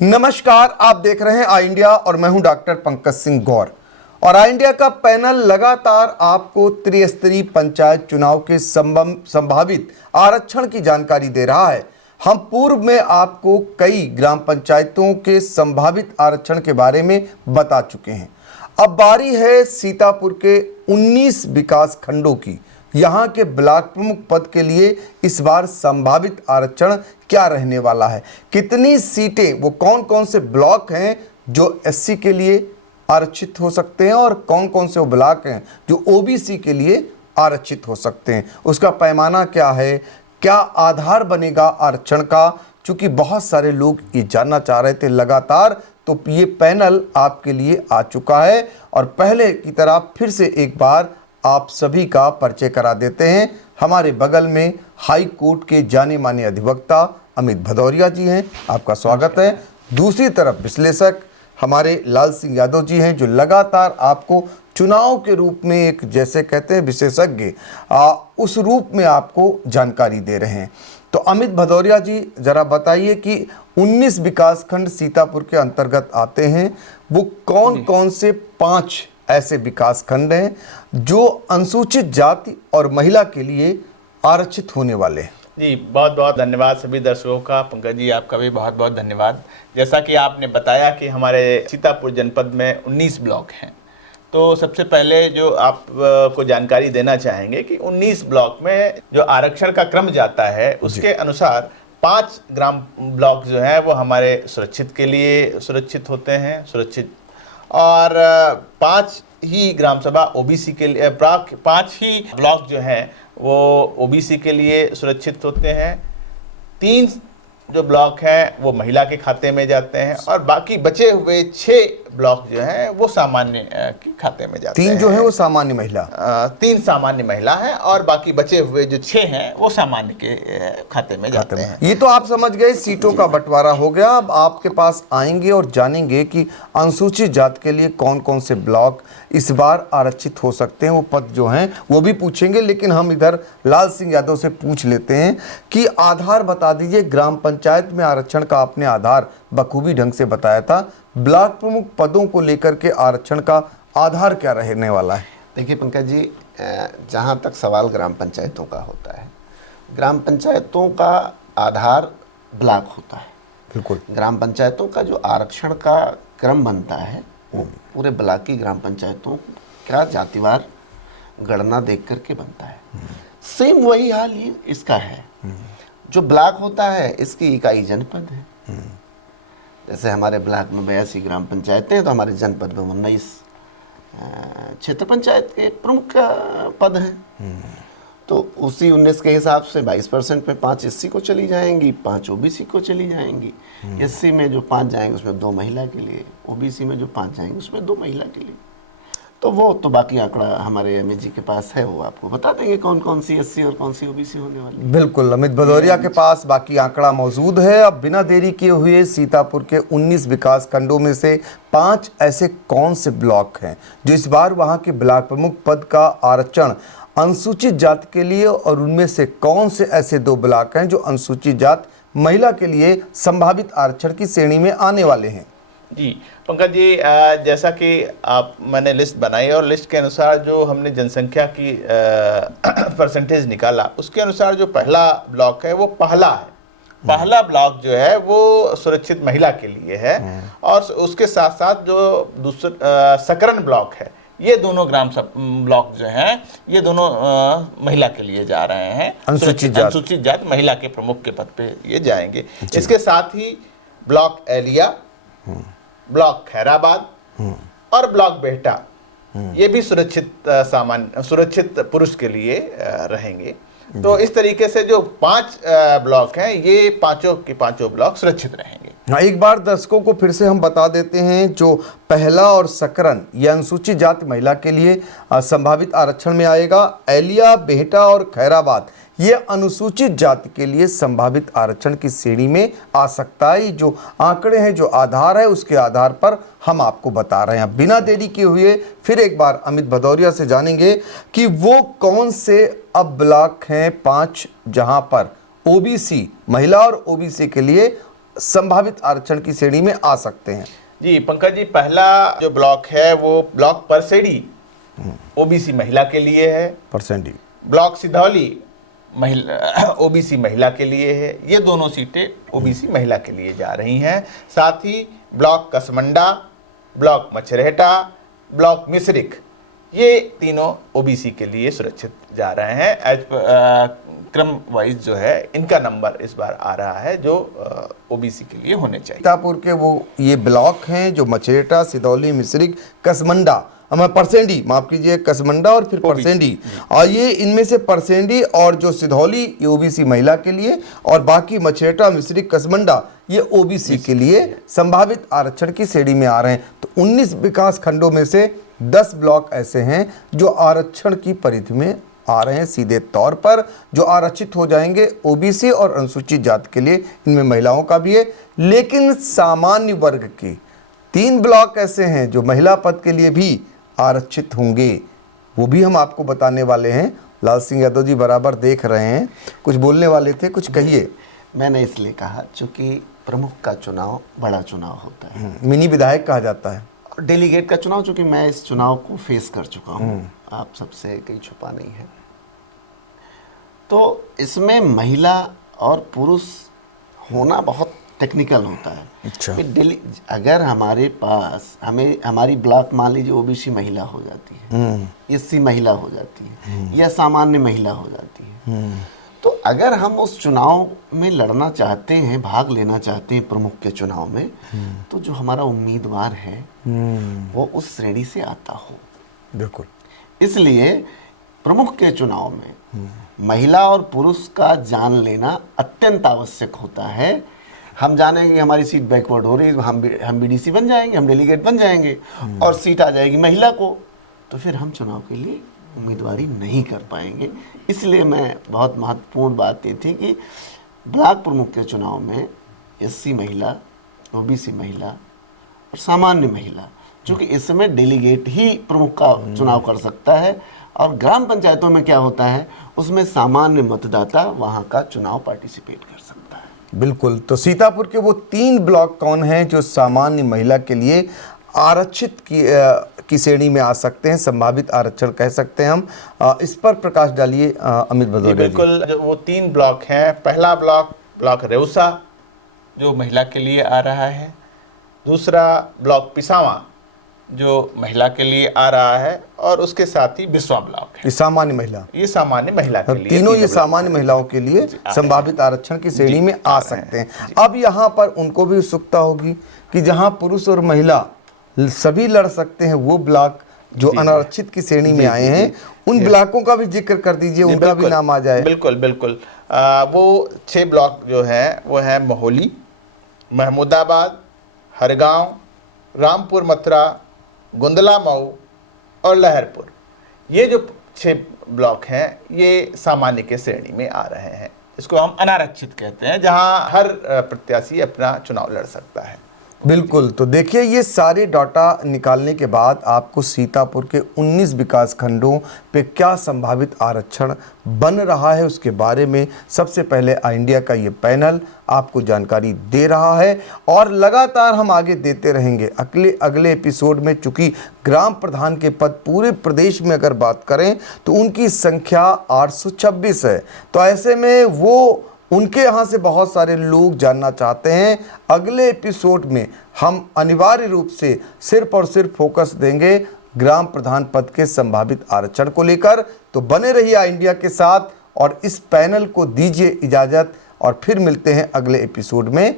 नमस्कार, आप देख रहे हैं आई इंडिया और मैं हूं डॉक्टर पंकज सिंह गौर। और आई इंडिया का पैनल लगातार आपको त्रिस्तरीय पंचायत चुनाव के संभावित आरक्षण की जानकारी दे रहा है। हम पूर्व में आपको कई ग्राम पंचायतों के संभावित आरक्षण के बारे में बता चुके हैं। अब बारी है सीतापुर के 19 विकास खंडों की। यहाँ के ब्लॉक प्रमुख पद के लिए इस बार संभावित आरक्षण क्या रहने वाला है, कितनी सीटें, वो कौन कौन से ब्लॉक हैं जो एससी के लिए आरक्षित हो सकते हैं और कौन कौन से वो ब्लॉक हैं जो ओबीसी के लिए आरक्षित हो सकते हैं, उसका पैमाना क्या है, क्या आधार बनेगा आरक्षण का। चूंकि बहुत सारे लोग ये जानना चाह रहे थे लगातार, तो ये पैनल आपके लिए आ चुका है। और पहले की तरह फिर से एक बार आप सभी का परिचय करा देते हैं। हमारे बगल में हाई कोर्ट के जाने माने अधिवक्ता अमित भदौरिया जी हैं, आपका स्वागत है। दूसरी तरफ विश्लेषक हमारे लाल सिंह यादव जी हैं, जो लगातार आपको चुनाव के रूप में एक, जैसे कहते हैं विशेषज्ञ, उस रूप में आपको जानकारी दे रहे हैं। तो अमित भदौरिया जी, जरा बताइए कि 19 विकासखंड सीतापुर के अंतर्गत आते हैं, वो कौन कौन से 5 ऐसे विकासखंड हैं जो अनुसूचित जाति और महिला के लिए आरक्षित होने वाले हैं। जी, बहुत बहुत धन्यवाद सभी दर्शकों का। पंकज जी, आपका भी बहुत बहुत धन्यवाद। जैसा कि आपने बताया कि हमारे सीतापुर जनपद में 19 ब्लॉक हैं, तो सबसे पहले जो आप को जानकारी देना चाहेंगे कि 19 ब्लॉक में जो आरक्षण का क्रम जाता है, उसके अनुसार 5 ग्राम ब्लॉक जो हैं वो हमारे सुरक्षित के लिए सुरक्षित होते हैं, सुरक्षित, और 5 ही ग्राम सभा ओबीसी के लिए, 5 ही ब्लॉक जो हैं वो ओबीसी के लिए सुरक्षित होते हैं। 3 जो ब्लॉक हैं वो महिला के खाते में जाते हैं, और बाकी बचे हुए 6 ब्लॉक जो हैं वो सामान्य के खाते में जाते हैं। 3 जो है वो सामान्य महिला, 3 सामान्य महिला हैं, और बाकी बचे हुए जो 6 हैं वो सामान्य के खाते में जाते हैं। ये तो आप समझ गए, सीटों का बंटवारा हो गया। अब आपके पास आएंगे और जानेंगे कि अनुसूचित जाति के लिए कौन कौन से ब्लॉक इस बार आरक्षित हो सकते हैं, वो पद जो हैं वो भी पूछेंगे। लेकिन हम इधर लाल सिंह यादव से पूछ लेते हैं कि आधार बता दीजिए। ग्राम पंचायत में आरक्षण का आपने आधार बखूबी ढंग से बताया था, ब्लॉक प्रमुख पदों को लेकर के आरक्षण का आधार क्या रहने वाला है? देखिए पंकज जी, जहाँ तक सवाल ग्राम पंचायतों का होता है, ग्राम पंचायतों का आधार ब्लॉक होता है। बिल्कुल, ग्राम पंचायतों का जो आरक्षण का क्रम बनता है वो पूरे ब्लॉक की ग्राम पंचायतों का जातिवार गणना देख करके बनता है। सेम वही हाल ये इसका है। जो ब्लॉक होता है इसकी इकाई जनपद है। जैसे हमारे ब्लॉक में 82 ग्राम पंचायतें हैं, तो हमारे जनपद में 19 क्षेत्र पंचायत के प्रमुख पद हैं। तो उसी 19 के हिसाब से 22% पे 5 एससी को चली जाएंगी, 5 ओबीसी को चली जाएंगी। एससी में जो 5 जाएंगे उसमें 2 महिला के लिए, ओबीसी में जो 5 जाएंगे उसमें 2 महिला के लिए। तो वो तो बाकी आंकड़ा हमारे एमए जी के पास है, वो आपको बता देंगे कौन कौन सी एससी और कौन सी ओबीसी होने वाली। बिल्कुल, अमित भदौरिया के पास बाकी आंकड़ा मौजूद है। अब बिना देरी किए हुए सीतापुर के 19 विकास खंडों में से 5 ऐसे कौन से ब्लॉक हैं जो इस बार वहां के ब्लॉक प्रमुख पद का आरक्षण अनुसूचित जाति के लिए, और उनमें से कौन से ऐसे 2 ब्लॉक हैं जो अनुसूचित जाति महिला के लिए संभावित आरक्षण की श्रेणी में आने वाले हैं? जी पंकज जी, जैसा कि मैंने लिस्ट बनाई, और लिस्ट के अनुसार जो हमने जनसंख्या की परसेंटेज निकाला, उसके अनुसार जो पहला ब्लॉक है वो पहला है। पहला ब्लॉक जो है वो सुरक्षित महिला के लिए है, और उसके साथ साथ जो दूसरा सकरन ब्लॉक है, ये दोनों ग्राम ब्लॉक जो हैं ये दोनों महिला के लिए जा रहे हैं। अनुसूचित जाति महिला के प्रमुख के पद पे ये जाएंगे। इसके साथ ही ब्लॉक एलिया, ब्लॉक खैराबाद और ब्लॉक बेहटा, ये भी सुरक्षित पुरुष के लिए रहेंगे। तो इस तरीके से जो 5 ब्लॉक हैं, ये पांचों के पांचों ब्लॉक सुरक्षित रहेंगे। हाँ, एक बार दर्शकों को फिर से हम बता देते हैं, जो पहला और सकरन ये अनुसूचित जाति महिला के लिए संभावित आरक्षण में आएगा। एलिया, बेहटा और खैराबाद ये अनुसूचित जाति के लिए संभावित आरक्षण की श्रेणी में आ सकता है। जो आंकड़े हैं, जो आधार है, उसके आधार पर हम आपको बता रहे हैं। बिना देरी किए हुए फिर एक बार अमित भदौरिया से जानेंगे कि वो कौन से अब ब्लॉक हैं 5 जहां पर ओबीसी महिला और ओबीसी के लिए संभावित आरक्षण की श्रेणी में आ सकते हैं? जी पंकज जी, पहला जो ब्लॉक है वो ब्लॉक परसेडी ओबीसी महिला के लिए है। परसेंटी ब्लॉक सिधौली महिला ओबीसी महिला के लिए है। ये दोनों सीटें ओबीसी महिला के लिए जा रही हैं। साथ ही block Kasmanda, block Machhreta, block Misrikh, ये तीनों ओबीसी के लिए सुरक्षित जा रहे हैं। क्रम वाइज जो है इनका नंबर इस बार आ रहा है जो ओबीसी के लिए होने चाहिए। सीतापुर के वो ये ब्लॉक हैं जो मछरेटा, सिधौली, मिश्रिक, कसमंडा, परसेंडी, माफ कीजिए, कसमंडा और फिर परसेंडी, और ये इनमें से परसेंडी और जो सिधौली ये ओबीसी महिला के लिए, और बाकी मछरेटा, मिश्रिक, कसमंडा ये ओबीसी के लिए संभावित आरक्षण की श्रेणी में आ रहे हैं। तो 19 विकास खंडों में से 10 ब्लॉक ऐसे हैं जो आरक्षण की परिधि में आ रहे हैं सीधे तौर पर, जो आरक्षित हो जाएंगे ओबीसी और अनुसूचित जाति के लिए। इनमें महिलाओं का भी है, लेकिन सामान्य वर्ग के 3 ब्लॉक ऐसे हैं जो महिला पद के लिए भी आरक्षित होंगे, वो भी हम आपको बताने वाले हैं। लाल सिंह यादव जी बराबर देख रहे हैं, कुछ बोलने वाले थे, कुछ कहिए। मैंने इसलिए कहा चूंकि प्रमुख का चुनाव बड़ा चुनाव होता है, मिनी विधायक कहा जाता है, डेलीगेट का चुनाव, चूंकि मैं इस चुनाव को फेस कर चुका हूँ, आप सबसे कहीं छुपा नहीं है। तो इसमें महिला और पुरुष होना बहुत टेक्निकल होता है। अच्छा। फिर अगर हमारे पास हमारी ब्लॉक मान लीजिए ओबीसी महिला हो जाती है, एससी महिला हो जाती है, या सामान्य महिला हो जाती है, तो अगर हम उस चुनाव में लड़ना चाहते हैं, भाग लेना चाहते हैं प्रमुख के चुनाव में, तो जो हमारा उम्मीदवार है वो उस श्रेणी से आता हो। बिल्कुल। इसलिए प्रमुख के चुनाव में महिला और पुरुष का जान लेना अत्यंत आवश्यक होता है। हम जानेंगे कि हमारी सीट बैकवर्ड हो रही है, हम बीडीसी बन जाएंगे, हम डेलीगेट बन जाएंगे और सीट आ जाएगी महिला को, तो फिर हम चुनाव के लिए उम्मीदवारी नहीं कर पाएंगे। इसलिए मैं बहुत महत्वपूर्ण बात ये थी कि ब्लॉक प्रमुख के चुनाव में एससी महिला, ओबीसी महिला और सामान्य महिला, चूँकि इस समय डेलीगेट ही प्रमुख का चुनाव कर सकता है, और ग्राम पंचायतों में क्या होता है उसमें सामान्य मतदाता वहाँ का चुनाव पार्टिसिपेट कर सकता है। बिल्कुल। तो सीतापुर के वो 3 ब्लॉक कौन हैं जो सामान्य महिला के लिए आरक्षित की श्रेणी में आ सकते हैं, संभावित आरक्षण कह सकते हैं हम, इस पर प्रकाश डालिए अमित भदौरिया जी। बिल्कुल, जो वो 3 ब्लॉक हैं, पहला ब्लॉक रेउसा जो महिला के लिए आ रहा है, दूसरा ब्लॉक पिसावा जो महिला के लिए आ रहा है, और उसके साथ ही बिस्वा ब्लॉक है, ये सामान्य महिला, ये सामान्य महिला के लिए, तीनों ये सामान्य महिलाओं के लिए संभावित आरक्षण की श्रेणी में आ सकते हैं। अब यहाँ पर उनको भी उत्सुकता होगी कि जहाँ पुरुष और महिला सभी लड़ सकते हैं, वो ब्लॉक जो अनारक्षित की श्रेणी में आए हैं, उन ब्लॉकों का भी जिक्र कर दीजिए, उनका भी नाम आ जाए। बिल्कुल बिल्कुल। वो 6 ब्लॉक जो हैं वो हैं मोहाली, महमूदाबाद, हरगांव, रामपुर मथुरा, गुंदला मऊ और लहरपुर। ये जो 6 ब्लॉक हैं ये सामान्य के श्रेणी में आ रहे हैं। इसको हम अनारक्षित कहते हैं, जहां हर प्रत्याशी अपना चुनाव लड़ सकता है। बिल्कुल। तो देखिए, ये सारे डाटा निकालने के बाद आपको सीतापुर के 19 विकास खंडों पे क्या संभावित आरक्षण बन रहा है उसके बारे में सबसे पहले इंडिया का ये पैनल आपको जानकारी दे रहा है, और लगातार हम आगे देते रहेंगे अगले एपिसोड में। चूँकि ग्राम प्रधान के पद पूरे प्रदेश में अगर बात करें तो उनकी संख्या 826 है, तो ऐसे में वो उनके यहाँ से बहुत सारे लोग जानना चाहते हैं। अगले एपिसोड में हम अनिवार्य रूप से सिर्फ और सिर्फ फोकस देंगे ग्राम प्रधान पद के संभावित आरक्षण को लेकर। तो बने रहिए इंडिया के साथ और इस पैनल को दीजिए इजाजत, और फिर मिलते हैं अगले एपिसोड में।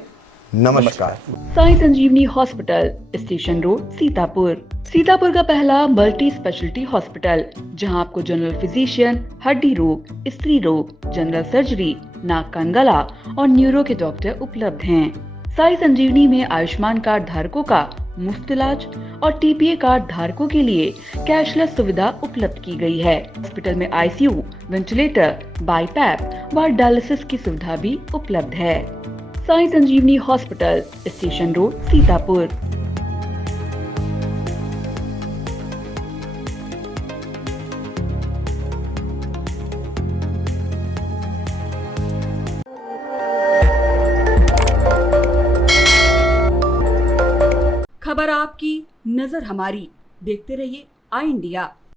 नमस्कार। Sai Sanjeevani hospital, station road, Sitapur. Sitapur का पहला मल्टी स्पेशलिटी हॉस्पिटल, जहां आपको जनरल फिजिशियन, हड्डी रोग, स्त्री रोग, जनरल सर्जरी, नाक कान गला और न्यूरो के डॉक्टर उपलब्ध हैं। साई संजीवनी में आयुष्मान कार्ड धारकों का मुफ्त इलाज और टीपीए कार्ड धारकों के लिए कैशलेस सुविधा उपलब्ध की गई है। हॉस्पिटल में आईसीयू, वेंटिलेटर, बाईपैप व डायलिसिस की सुविधा भी उपलब्ध है। Sai Sanjeevani hospital, station road, Sitapur. खबर आपकी, नजर हमारी। देखते रहिए आई इंडिया।